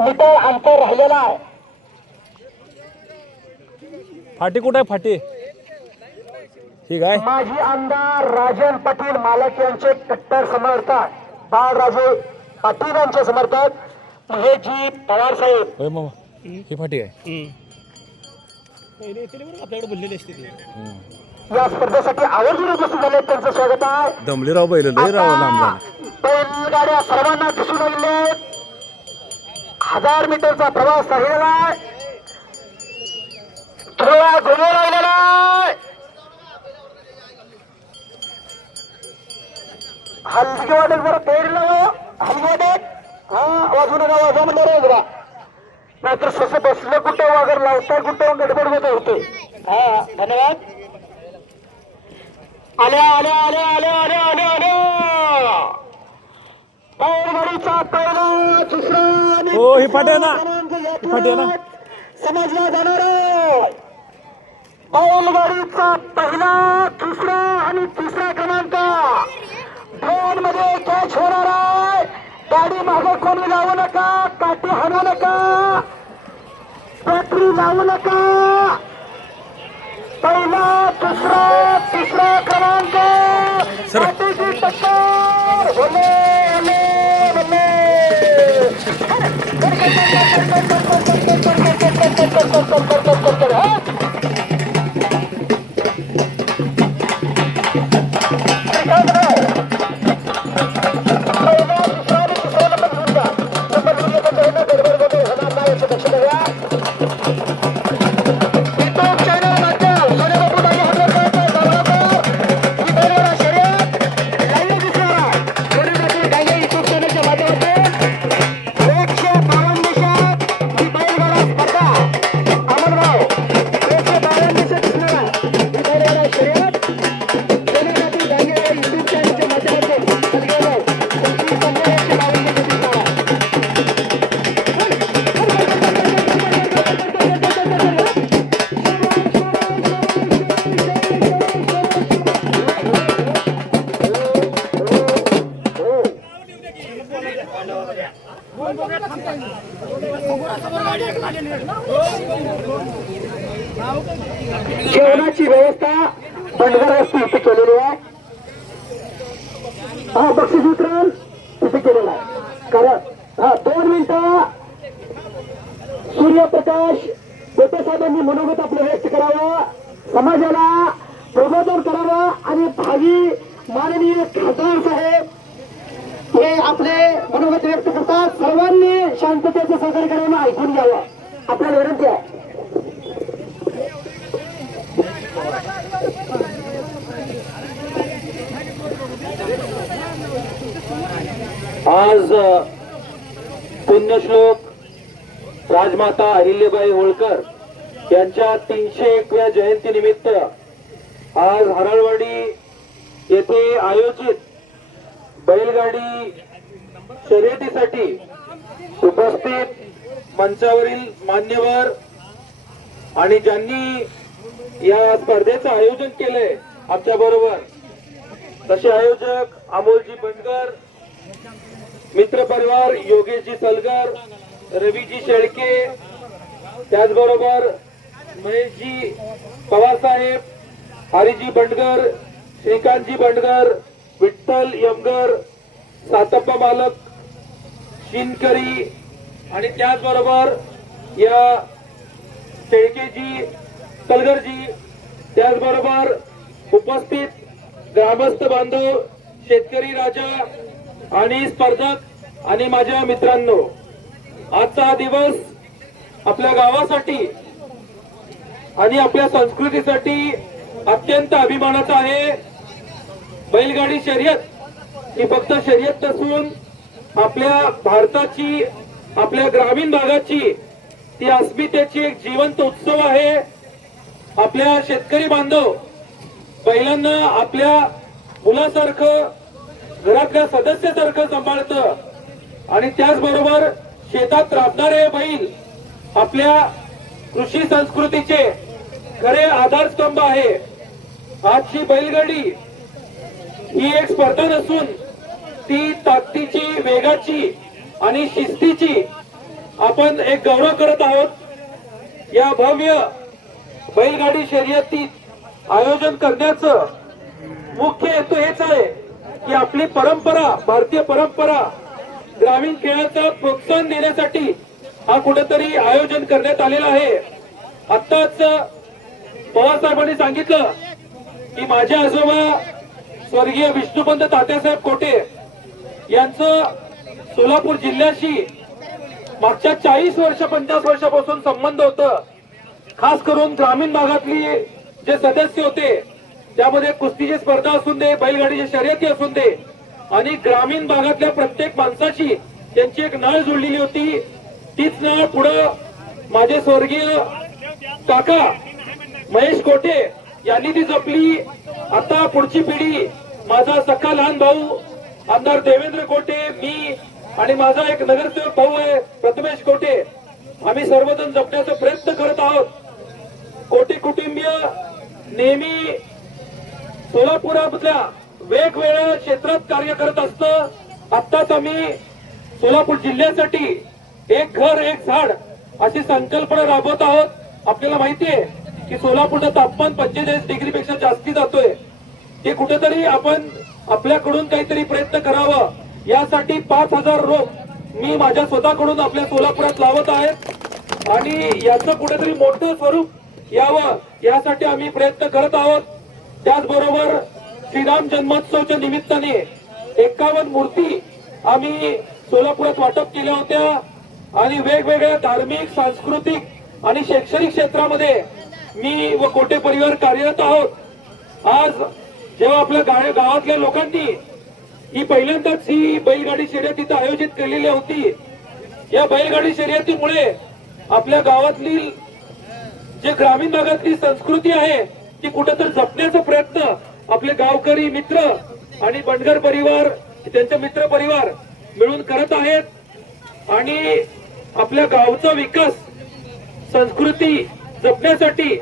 Metre अंतर राहिलेला आहे. फाटी कुठे आहे फाटी? ठीक आहे. माजी आमदार राजन पाटील मालक यांचे कट्टर समर्थक बाळराजे पाटील यांचे समर्थक महेशजी पवार साहेब. होय मामा, ही फाटी आहे. आपल्याकडे बोललेले असते ते. या स्पर्धेसाठी आवर्जून उपस्थित झाले त्यांचं स्वागत आहे. दमलीराव बैल लय राव लांब झाला. बैलगाड्या सर्वांना दिसून राहिले. 1000 मीटरचा प्रवास राहिलेला आहे. थोडा घुमू राहिलेला आहे. हलगी वाटेल बरं पेरलं हलगी वाटेल. हा वाजू नका वाजा म्हणलं रे जरा नाहीतर सस बसलं कुठे वगैरे लावता कुठे गडबड होत होते. हा धन्यवाद. आल्या आल्या आल्या आल्या आल्या आल्या आल्या बैलगाडीचा पहिला दुसरा आणि हो, ही फाटी आहे ना? क्रमांक ही फाटी आहे ना? समजला जाणार आहे. बैलगाडीचा पहिला दुसरा आणि तिसरा क्रमांक दोन मध्ये कॅच होणार आहे. गाडी मागे कोणी लावू नका. काठी हाणू नका. बॅटरी लावू नका. पहिला दुसरा तिसरा क्रमांक काठीची टक्कर. भले भले भले जेवणाची व्यवस्था बंडगर वस्ती इथे केलेली आहे. हा बक्षीस वितरण इथे केलेलं आहे. कारण 2 मिनिटं सूर्यप्रकाश गोटे साहेबांनी मनोगत आपलं व्यक्त करावं. समाजाला प्रबोधन करावं आणि भावी माननीय खासदार साहेब हे आपले मनोगत व्यक्त करतात. सर्वांनी शांततेचं सहकार्य करावं ऐकून घ्यावं आपल्याला विनंती आहे. आज पुण्यश्लोक राजमाता अहिल्याबाई होळकर यांच्या 301व्या जयंती निमित्त आज हरळवाडी येथे आयोजित बैलगाडी शर्यतीसाठी उपस्थित मंचावरील मान्यवर आणि ज्यांनी या स्पर्धेचं आयोजन केलंय आमच्या बरोबर तसे आयोजक अमोलजी बंडगर, मित्र परिवार योगेशजी सलगर, रवीजी शेळके, त्याचबरोबर महेशजी पवार साहेब, हरिजी बंडगर, श्रीकांतजी बंडगर, विठ्ठल यमगर, सातप्पा मालक, शिनकरी आणि त्याचबरोबर या शेळकेजी, सलगरजी, त्याचबरोबर उपस्थित ग्रामस्थ बांधव, शेतकरी राजा आणि स्पर्धक आणि माझ्या मित्रांनो, आजचा हा दिवस आपल्या गावासाठी आणि आपल्या संस्कृतीसाठी अत्यंत अभिमानाचा आहे. बैलगाडी शर्यत ही फक्त शर्यत नसून आपल्या भारताची, आपल्या ग्रामीण भागाची ती अस्मितेची एक जिवंत उत्सव आहे. आपल्या शेतकरी बांधव बैलांना आपल्या मुलासारखं, घरातल्या सदस्यासारखं सांभाळतं आणि त्याचबरोबर शेतात राबणारे बैल आपल्या कृषी संस्कृतीचे खरे आधारस्तंभ आहे. आजची बैलगाडी ही एक स्पर्धा नसून ती ताकदीची, वेगाची आणि शिस्तीची आपण एक गौरव करत आहोत। या भव्य बैलगाडी शर्यतीत आयोजन करण्याचं मुख्य हेतू हेच आहे की आपली परंपरा, भारतीय परंपरा, ग्रामीण खेळाचं प्रोत्साहन देण्यासाठी हा कुठेतरी आयोजन करण्यात आलेला आहे। आत्ताच पवार साहेबांनी सांगितलं की माझे आजोबा स्वर्गीय विष्णुपंत तात्यासाहेब कोटे यांचं सोलापूर जिल्ह्याशी मागच्या 40 वर्ष 50 वर्षापासून संबंध होतं। खास करून ग्रामीण भागातली जे सदस्य होते त्यामध्ये कुस्तीची स्पर्धा असून दे, बैलगाडीची शर्यती असून दे, आणि ग्रामीण भागातल्या प्रत्येक माणसाची त्यांची एक नाळ जुळलेली होती। तीच नाळ पुढं माझे स्वर्गीय काका महेश कोटे यांनी ती जपली। आता पुढची पिढी, माझा सख्खा लहान भाऊ आमदार देवेंद्र कोटे, मी आणि माझा एक नगरसेवक भाऊ आहे प्रथमेश कोटे, आम्ही सर्वजण जपण्याचा प्रयत्न करत आहोत। कोटे कुटुंबीय नेहमी सोलापुरामधल्या वेगवेगळ्या क्षेत्रात कार्य करत असतं। आत्ताच आम्ही सोलापूर जिल्ह्यासाठी एक घर एक झाड अशी संकल्पना राबवत आहोत। आपल्याला माहितीये की सोलापूरचं तापमान 45 डिग्रीपेक्षा जास्ती जातोय। ते कुठेतरी आपण आपल्याकडून काहीतरी प्रयत्न करावा, यासाठी 5000 रोप मी माझ्या स्वतःकडून आपल्या सोलापुरात लावत आहे आणि याचं कुठेतरी मोठं स्वरूप यावं यासाठी आम्ही प्रयत्न करत आहोत। त्याचबरोबर श्रीराम जन्मोत्सवच्या निमित्ताने 51 मूर्ती आम्ही सोलापुरात वाटप केल्या होत्या आणि वेगवेगळ्या धार्मिक, सांस्कृतिक आणि शैक्षणिक क्षेत्रामध्ये मी व कोटे परिवार कार्यरत आहोत। आज जेव्हा आपल्या गावातल्या लोकांनी ही पहिल्यांदाच ही बैलगाडी शर्यत इथं आयोजित केलेली होती, या बैलगाडी शर्यतीमुळे आपल्या गावातली जे ग्रामीण भागातली संस्कृती आहे ती कुठेतरी जपण्याचा प्रयत्न आपले गावकरी मित्र आणि बंडगर परिवार, त्यांचे मित्र परिवार मिळून करत आहेत आणि आपल्या गावचा विकास, संस्कृती जपण्यासाठी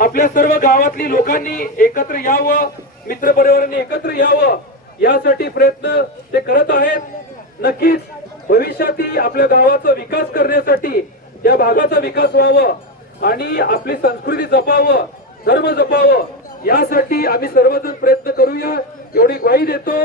आपल्या सर्व गावातली लोकांनी एकत्र यावं, मित्र परिवारांनी एकत्र यावं यासाठी प्रयत्न ते करत आहेत। नक्कीच भविष्यातही आपल्या गावाचा विकास करण्यासाठी, या भागाचा विकास व्हावं आणि आपली संस्कृती जपावं, धर्म जपावं यासाठी आम्ही सर्वजण प्रयत्न करूया एवढी ग्वाही देतो।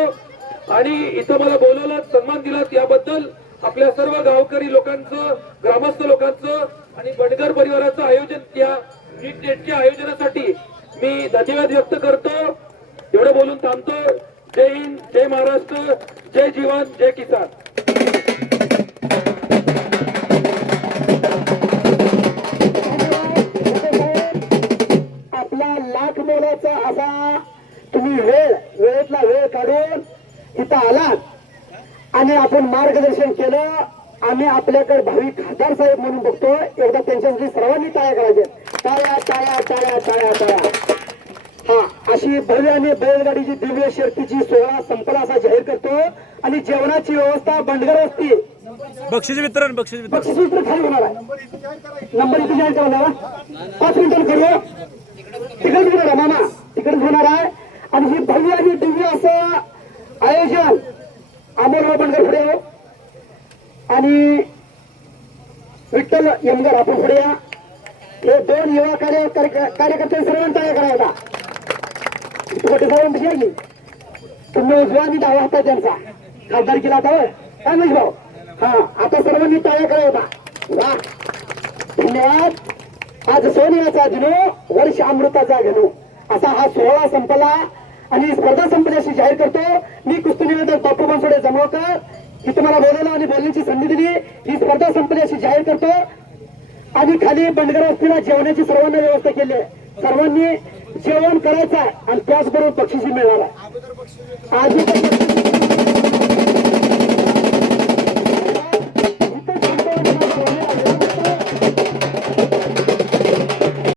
आणि इथं मला बोलवलं, सन्मान दिला याबद्दल आपल्या सर्व गावकरी लोकांचं, ग्रामस्थ लोकांचं आणि बंडगर परिवाराचं आयोजन, या नीटनेटच्या आयोजनासाठी मी धन्यवाद व्यक्त करतो। एवढं बोलून थांबतो। जय हिंद, जय महाराष्ट्र, जय जवान, जय किसान। आपला लाख मोलाचा असा तुम्ही वेळेतला वेळ काढून इथं आलात आणि आपण मार्गदर्शन केलं। आम्ही आपल्याकडे भावी खासदार साहेब म्हणून बघतो, एकदा त्यांच्यासाठी सर्वांनी टाळ्या करायचे, टाळ्या टाळ्या टाळ्या टाळ्या टाळ्या। हा, अशी भव्य आणि बैलगाडीची दिव्य शर्यतीची सोहळा संपला असा जाहीर करतो आणि जेवणाची व्यवस्था बंडगर वस्ती बक्षीस वितरण खाली होणार आहे। नंबर इथे जाहीर करा, 5 मिनिटं करू, तिकडेच होणार मामा, तिकडेच होणार आहे। आणि ही भव्य आणि दिव्य असं आयोजन अमोल बंडगर पुढे हो आणि विठ्ठल यमगर आपण पुढे या। हे 2 युवा कार्यकर्ते सर्वांचा तयार करायचा। तुम्ही उजवा आणि डावा हातात त्यांचा खासदार केला होता काय म्हणजे भाऊ? हा, आता सर्वांनी तयार करायचा। वा, धन्यवाद। आज सोन्याचा दिनो, वर्ष अमृताचा घेणू असा हा सोहळा संपला आणि स्पर्धा संपल्याशी जाहीर करतो। मी कुस्ती निवेदक बापू बनसोडे जमवकर की तुम्हाला बोलायला आणि बोलण्याची संधी दिली। ही स्पर्धा संपल्याशी जाहीर करतो आणि खाली बंडगर वस्तीला जेवणाची सर्वांना व्यवस्था केली आहे। सर्वांनी जेवण करायचं आहे आणि त्याचबरोबर बक्षीस मिळणार आहे। आधी